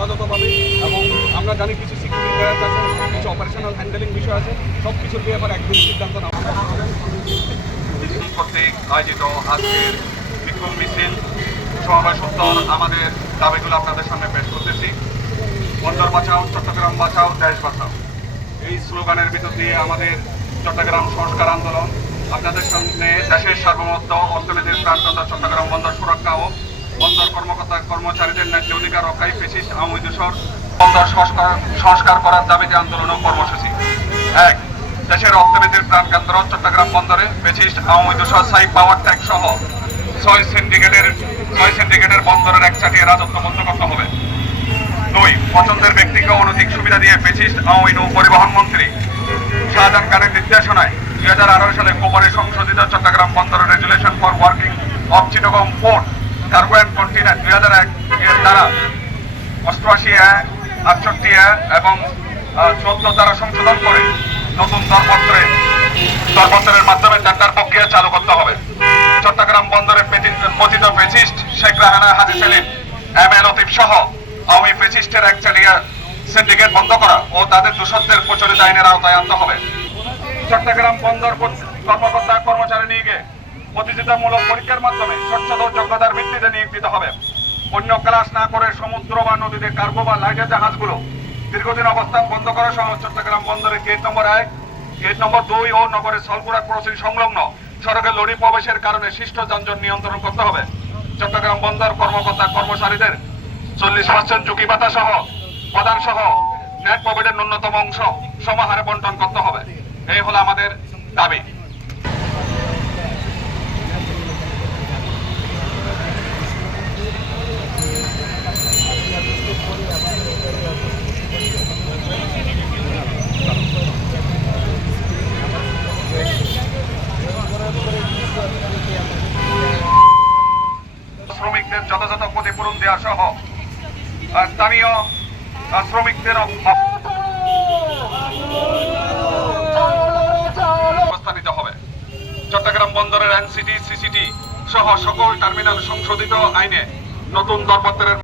যথাযথভাবে এবং আমরা জানি কিছু সিকিউরিটি গার্ড আছে, কিছু অপারেশনাল হ্যান্ডেলিং বিষয় আছে সব কিছুর ব্যাপারে একদিন সিদ্ধান্ত নেওয়া কর্তৃক আয়োজিত আজকের বিক্ষোভ মিছিল, সমাবেশ উত্তর আমাদের দাবিগুলো আপনাদের সামনে পেশ করতেছি। বন্দর বাঁচাও, চট্টগ্রাম বাঁচাও, দেশ বাঁচাও। এই স্লোগানের ভিতর দিয়ে আমাদের চট্টগ্রাম সংস্কার আন্দোলন, আপনাদের সামনে দেশের সার্বভৌমত্ব, অর্থনীতির প্রাণতন্ত্র, চট্টগ্রাম বন্দর সুরক্ষা ও বন্দর কর্মকর্তা, কর্মচারীদের ন্যায্য অধিকার রক্ষায় পেশিস আওয়ামী দূষর বন্দর সংস্কার করার দাবিতে আন্দোলন ও কর্মসূচি। এক, দেশের অর্থনীতির প্রাণকেন্দ্র চট্টগ্রাম বন্দরে দূষর সাই পাওয়ার ট্যাগ সহ ছয় সিন্ডিকেটের ছয় সিন্ডিকেটের বন্দরের রাজত্ব বন্ধ করতে হবে। দুই, পছন্দের ব্যক্তিকে অনধিক সুবিধা দিয়ে পেছিস্ট আওয়ামী নৌ পরিবহন মন্ত্রী শাহজাহান খানের নির্দেশনায় দুই হাজার আঠারো সালে কোপারে সংশোধিত চট্টগ্রাম বন্দর resolution for working of Chittagong port container দুই হাজার এক দ্বারা অষ্টআশি এ, আটষট্টি এ এবং চোদ্দ দ্বারা করে নতুন দরপত্রে, দরপত্রের মাধ্যমে প্রক্রিয়া চালু চট্টগ্রাম বন্দরে শেখ রাহানা আওয়ামী এক সিন্ডিকেট বন্ধ করা ও তাদের হবে। চট্টগ্রাম বন্দর কর্মচারী নিয়োগে প্রতিযোগিতামূলক পরীক্ষার মাধ্যমে স্বচ্ছতা ও যোগ্যতার ভিত্তিতে নিয়োগ দিতে হবে। অন্য ক্লাস না করে সমুদ্র বা নদীতে কার্গো বা লাইটের জাহাজগুলো দীর্ঘদিন অবস্থান বন্ধ করা সহ চট্টগ্রাম বন্দরের গেট নম্বর এক, গেট নম্বর দুই ও নগরের সলপুরা ক্রসিং সংলগ্ন সড়কে লরি প্রবেশের কারণে সৃষ্ট যানজট নিয়ন্ত্রণ করতে হবে। চট্টগ্রাম বন্দর কর্মকর্তা কর্মচারীদের চল্লিশ পার্সেন্ট ঝুঁকি ভাতা সহ প্রদান সহ নেট প্রভিডের ন্যূনতম অংশ সমাহারে বন্টন করতে হবে। এই হলো আমাদের দাবি শ্রমিকদের যথাযথ ক্ষতিপূরণ দেওয়া সহ স্থানীয় শ্রমিকদের অবস্থানিত হবে। চট্টগ্রাম বন্দরের এনসিটি, সিসিটি সহ সকল টার্মিনাল সংশোধিত আইনে নতুন দরপত্রের